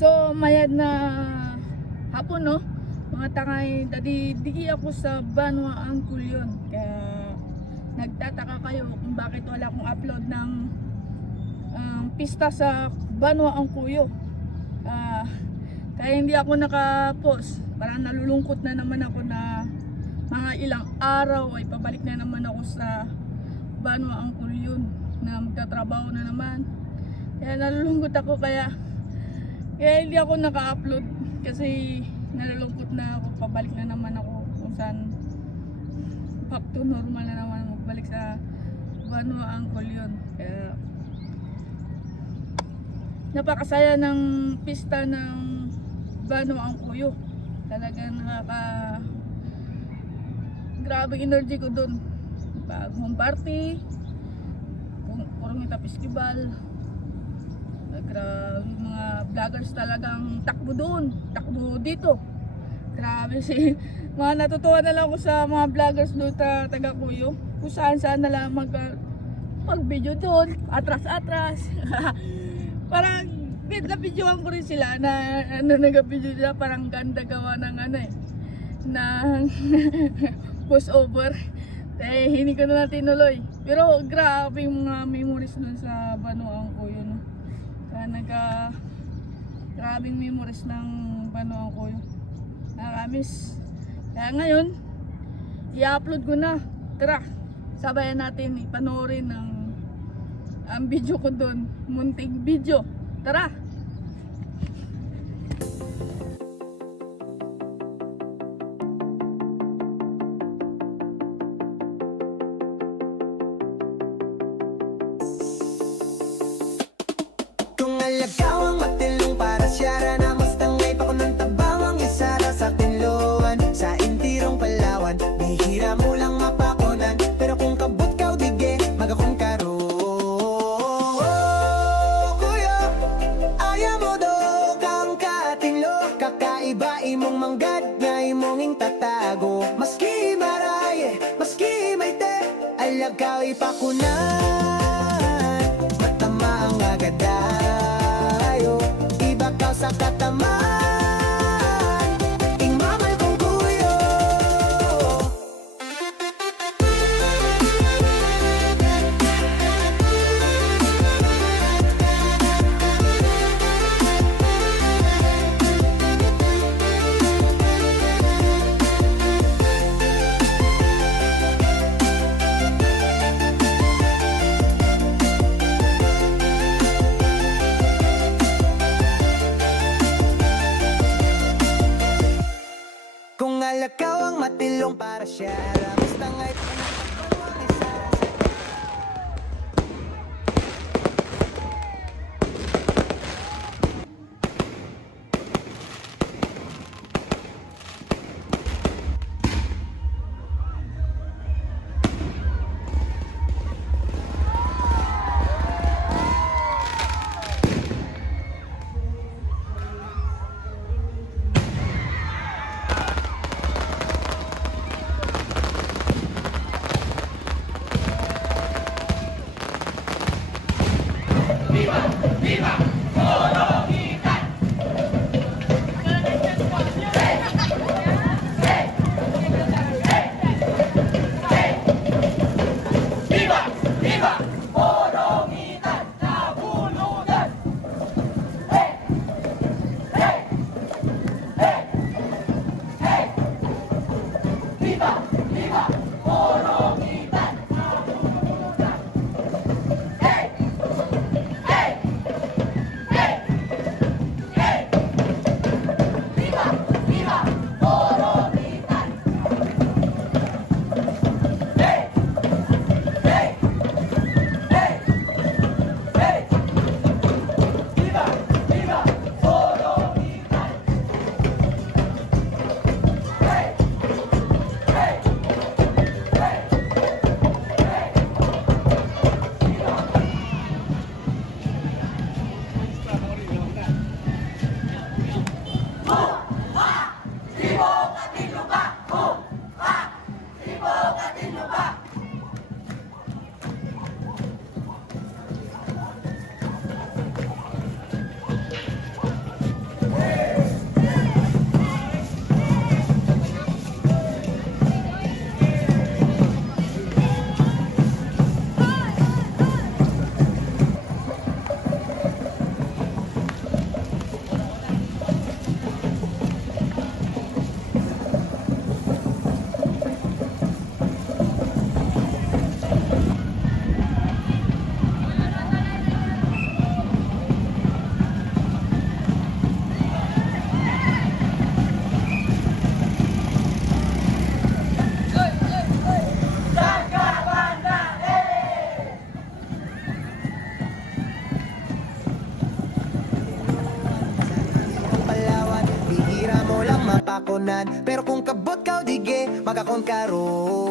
So mayad na hapon no, mga tangay dadi ako sa Banwa Angkol yun. Kaya nagtataka kayo kung bakit wala akong upload ng pista sa Banwa Angkuyo. Kaya hindi ako naka-post. Parang nalulungkot na naman ako na mga ilang araw ay pabalik na naman ako sa Banwa Angkol yun, na magtatrabaho na naman. Kaya nalulungkot ako, kaya hindi ako naka-upload kasi nalulungkot na ako. Pabalik na naman ako kung saan back to normal na naman, magbalik sa Banwa Angkol yun. Kaya napakasaya ng pista ng Banwa Angkuyo. Talagang grabe energy ko doon. Pag home party, Orongita Festival, grabe mga vloggers talagang takbo doon, takbo dito. Grabe mga natutuwa na lang ako sa mga vloggers doon taga Kuyo. Kung saan na lang mag-video doon, atras-atras. Parang na-videoan ko rin sila na nag-video nila, parang ganda gawa ng ng post over. Hindi ko na tinuloy. Pero grabe yung mga memories nun sa Banwa Angkuyo, no? Kaya grabing memories ng Banwa Angkuyo. Nakakamiss. Kaya ngayon, i-upload ko na. Tara, sabayan natin ipanoorin ang video ko doon. Munting video. Tara! Kung alagaw ang matilong para siyara na mas tangay pa ko ng tabang ang isara sa tinluan sa intirong Palawan, bihira mo lang mapakunan, pero kung kabut ka o dige magakong karo. Kakaiba imong manggad nga imong ing tatago, maski maray, maski may te, alagaw ipakunan, matama ang agadayo, iba ka sa kataman, ing mamal kong kuyo. Kung alakaw ang matilong para siya, basta nga'y panapagpawang isara sa mapakunan. Pero kung kabot ka dige, magakon karon.